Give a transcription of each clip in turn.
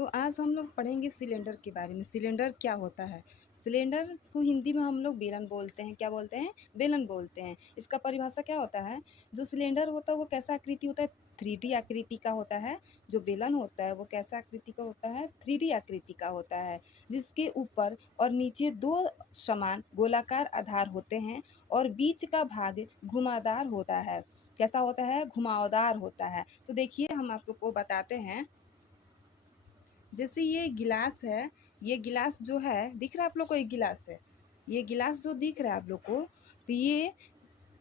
तो आज हम लोग पढ़ेंगे सिलेंडर के बारे में। सिलेंडर क्या होता है? सिलेंडर को हिंदी में हम लोग बेलन बोलते हैं। क्या बोलते हैं? बेलन बोलते हैं। इसका परिभाषा क्या होता है? जो सिलेंडर होता है वो कैसा आकृति होता है? 3D आकृति का होता है। जो बेलन होता है वो कैसा आकृति का होता है? 3D आकृति का होता है, जिसके ऊपर और नीचे दो समान गोलाकार आधार होते हैं और बीच का भाग घुमावदार होता है। कैसा होता है? घुमावदार होता है। तो देखिए हम आप लोग को बताते हैं। जैसे ये गिलास है, ये गिलास जो है दिख रहा है आप लोग को, एक गिलास है। ये गिलास जो दिख रहा है आप लोग को, तो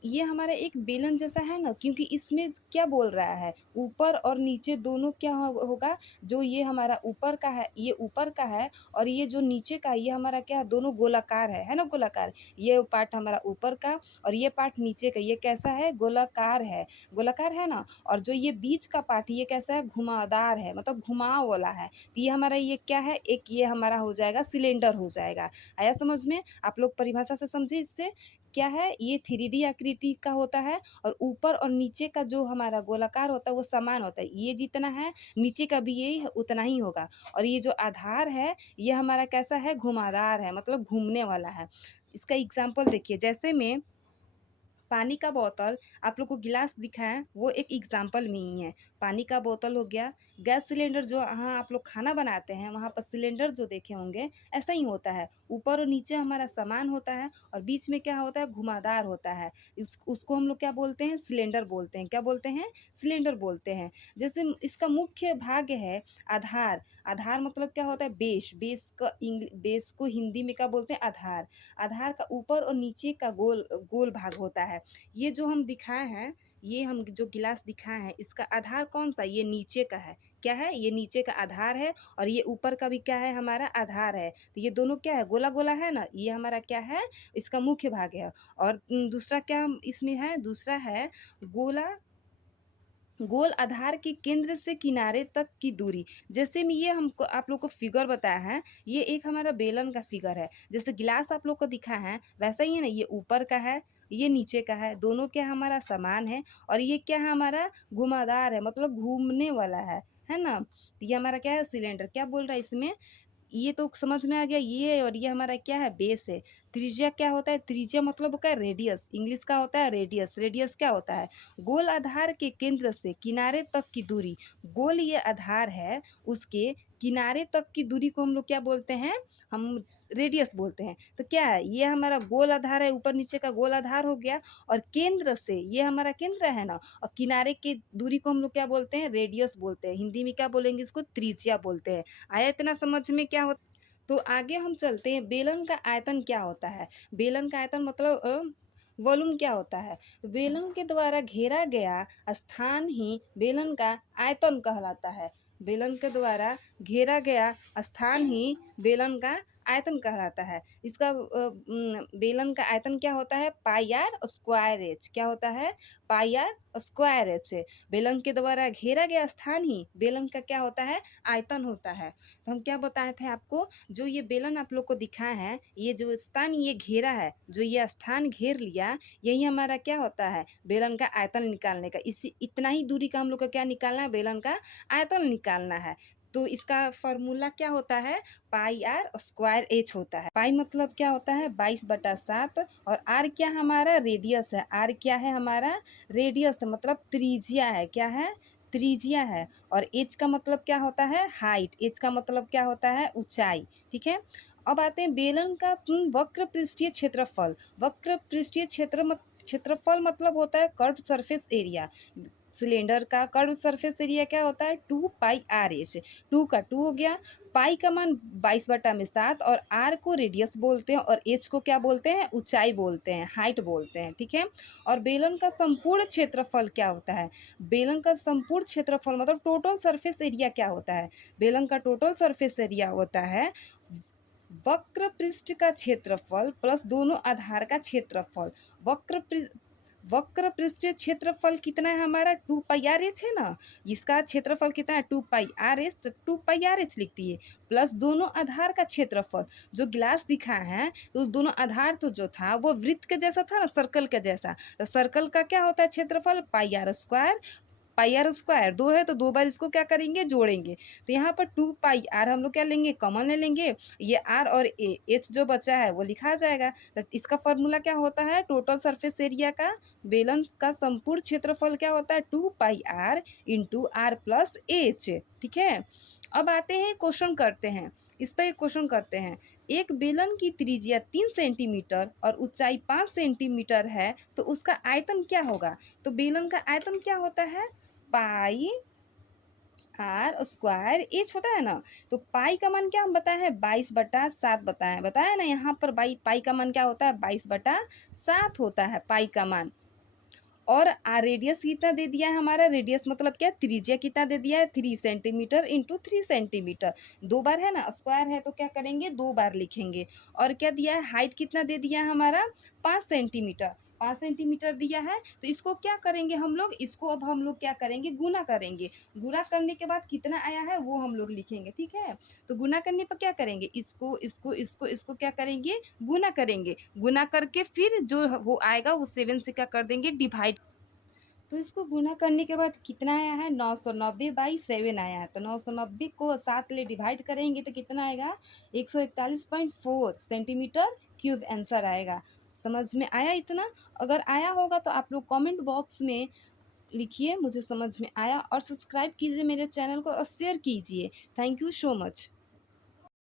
ये हमारा एक बेलन जैसा है ना, क्योंकि इसमें क्या बोल रहा है, ऊपर और नीचे दोनों क्या होगा। जो ये हमारा ऊपर का है, ये ऊपर का है, और ये जो नीचे का है ये हमारा क्या है, दोनों गोलाकार है ना, गोलाकार। ये पार्ट हमारा ऊपर का और ये पार्ट नीचे का, ये कैसा है? गोलाकार है। गोलाकार है ना। और जो ये बीच का पार्ट ये कैसा है? घुमावदार है, मतलब घुमाव वाला है। तो ये हमारा ये क्या है? एक ये हमारा हो जाएगा सिलेंडर हो जाएगा। आया समझ में? आप लोग परिभाषा से समझे इससे क्या है? ये 3D आकृति का होता है और ऊपर और नीचे का जो हमारा गोलाकार होता है वो समान होता है। ये जितना है नीचे का भी यही उतना ही होगा। और ये जो आधार है ये हमारा कैसा है? घुमावदार है, मतलब घूमने वाला है। इसका एग्जाम्पल देखिए, जैसे में पानी का बोतल आप लोग को गिलास दिखा है, वो एक एग्जाम्पल में ही है। पानी का बोतल हो गया। गैस सिलेंडर जो यहाँ आप लोग खाना बनाते हैं वहाँ पर सिलेंडर जो देखे होंगे ऐसा ही होता है। ऊपर और नीचे हमारा समान होता है और बीच में क्या होता है? घुमावदार होता है। उसको हम लोग क्या बोलते हैं? सिलेंडर बोलते हैं। क्या बोलते हैं? सिलेंडर बोलते हैं। जैसे इसका मुख्य भाग है आधार। आधार मतलब क्या होता है? बेस। बेस को हिंदी में क्या बोलते हैं? आधार। आधार का ऊपर और नीचे का गोल गोल भाग होता है। ये जो हम दिखाए हैं, ये हम जो गिलास दिखाए हैं, इसका आधार कौन सा? ये नीचे का है। क्या है? ये नीचे का आधार है और ये ऊपर का भी क्या है? हमारा आधार है। तो ये दोनों क्या है? गोला गोला है ना, ये हमारा क्या है? इसका मुख्य भाग है। और दूसरा क्या इसमें है? दूसरा है गोला। गोल आधार के केंद्र से किनारे तक की दूरी। जैसे में ये हमको आप लोग को फिगर बताया है, ये एक हमारा बेलन का फिगर है। जैसे गिलास आप लोग को दिखा है वैसा ही है ना, ये ऊपर का है, ये नीचे का है, दोनों क्या हमारा समान है। और ये क्या है? हमारा घुमावदार है, मतलब घूमने वाला है ना। तो ये हमारा क्या है? सिलेंडर। क्या बोल रहा है इसमें? ये तो समझ में आ गया। ये और ये हमारा क्या है? बेस है। त्रिज्या क्या होता है? त्रिज्या मतलब क्या है? रेडियस। इंग्लिश का होता है रेडियस। रेडियस क्या होता है? गोल आधार के केंद्र से किनारे तक की दूरी। गोल ये आधार है, उसके किनारे तक की दूरी को हम लोग क्या बोलते हैं? हम रेडियस बोलते हैं। तो क्या है? ये हमारा गोल आधार है, ऊपर नीचे का गोल आधार हो गया। और केंद्र से, ये हमारा केंद्र है ना, और किनारे की दूरी को हम लोग क्या बोलते हैं? रेडियस बोलते हैं। हिंदी में क्या बोलेंगे? इसको त्रिज्या बोलते हैं। आया इतना समझ में? क्या होता? तो आगे हम चलते हैं, बेलन का आयतन क्या होता है? बेलन का आयतन मतलब वॉल्यूम क्या होता है? तो बेलन के द्वारा घेरा गया स्थान ही बेलन का आयतन कहलाता है। बेलन के द्वारा घेरा गया स्थान ही बेलन का आयतन कहलाता है। इसका बेलन का आयतन क्या होता है? पाई आर स्क्वायर एच। क्या होता है? पाई आर स्क्वायर एच। बेलन के द्वारा घेरा गया स्थान ही बेलन का क्या होता है? आयतन होता है। तो हम क्या बताए थे आपको? जो ये बेलन आप लोग को दिखाए हैं, ये जो स्थान ये घेरा है, जो ये स्थान घेर लिया, यही हमारा क्या होता है? बेलन का आयतन निकालने का। इसी इतना ही दूरी का हम लोग को क्या निकालना है? बेलन का आयतन निकालना है। तो इसका फॉर्मूला क्या होता है? पाई आर स्क्वायर एच होता है। पाई मतलब क्या होता है? 22/7। और आर क्या हमारा? रेडियस है। आर क्या है हमारा? रेडियस है, मतलब त्रिज्या है। क्या है? त्रिज्या है। और एच का मतलब क्या होता है? हाइट। एच का मतलब क्या होता है? ऊंचाई। ठीक है। अब आते हैं बेलन का वक्र पृष्ठीय क्षेत्रफल। वक्र पृष्ठीय क्षेत्रफल मतलब होता है कर्व सरफेस एरिया। सिलेंडर का कर्व सरफेस एरिया क्या होता है? 2πr/h। 2 का 2 हो गया, पाई का मान 22/7, और आर को रेडियस बोलते हैं और एच को क्या बोलते हैं? ऊंचाई बोलते हैं, हाइट बोलते हैं। ठीक है। और बेलन का संपूर्ण क्षेत्रफल क्या होता है? बेलन का संपूर्ण क्षेत्रफल मतलब टोटल सरफेस एरिया क्या होता है? बेलन का टोटल सरफेस एरिया होता है वक्र पृष्ठ का क्षेत्रफल प्लस दोनों आधार का क्षेत्रफल। वक्र पृष्ठीय क्षेत्रफल कितना है हमारा? 2πr/h है ना। इसका क्षेत्रफल कितना है? 2πr/h। तो 2πr/h लिखती है, प्लस दोनों आधार का क्षेत्रफल। जो गिलास दिखा है तो उस दोनों आधार तो जो था वो वृत्त के जैसा था ना, सर्कल के जैसा। तो सर्कल का क्या होता है क्षेत्रफल? πr²। पाई आर स्क्वायर, 2 है तो 2 बार इसको क्या करेंगे, जोड़ेंगे। तो यहाँ पर 2 पाई आर हम लोग क्या लेंगे, कॉमन ले लेंगे। ये आर और ए एच जो बचा है वो लिखा जाएगा। तो इसका फॉर्मूला क्या होता है, टोटल सरफेस एरिया का बेलन का संपूर्ण क्षेत्रफल क्या होता है, 2 pi r into r plus h. ठीक है, अब आते हैं क्वेश्चन करते हैं, इस पर एक क्वेश्चन करते हैं। एक बेलन की त्रिज्या 3 सेंटीमीटर और ऊंचाई 5 सेंटीमीटर है तो उसका आयतन क्या होगा। तो बेलन का आयतन क्या होता है, पाई आर स्क्वायर एच होता है ना। तो पाई का मान क्या हम बताए हैं, 22/7 बताया ना। यहाँ पर पाई का मान क्या होता है, 22/7 होता है पाई का मान। और रेडियस कितना दे दिया है हमारा, रेडियस मतलब क्या, त्रिज्या कितना दे दिया है, 3 सेंटीमीटर इंटू 3 सेंटीमीटर। 2 बार है ना, स्क्वायर है तो क्या करेंगे, 2 बार लिखेंगे। और क्या दिया है, हाइट कितना दे दिया है हमारा, 5 सेंटीमीटर। 5 सेंटीमीटर दिया है तो इसको क्या करेंगे हम लोग, इसको अब हम लोग क्या करेंगे, गुना करेंगे। गुना करने के बाद कितना आया है वो हम लोग लिखेंगे। ठीक है, तो गुना करने पर क्या करेंगे, इसको इसको इसको इसको क्या करेंगे, गुना करेंगे। गुना करके फिर जो वो आएगा वो 7 से क्या कर देंगे, डिवाइड। तो इसको गुना करने के बाद कितना आया है, 990/7 आया है। तो 990 को 7 ले डिवाइड करेंगे तो कितना आएगा, 141.4 सेंटीमीटर क्यूब आंसर आएगा। समझ में आया इतना। अगर आया होगा तो आप लोग कमेंट बॉक्स में लिखिए मुझे समझ में आया, और सब्सक्राइब कीजिए मेरे चैनल को और शेयर कीजिए। Thank you so much.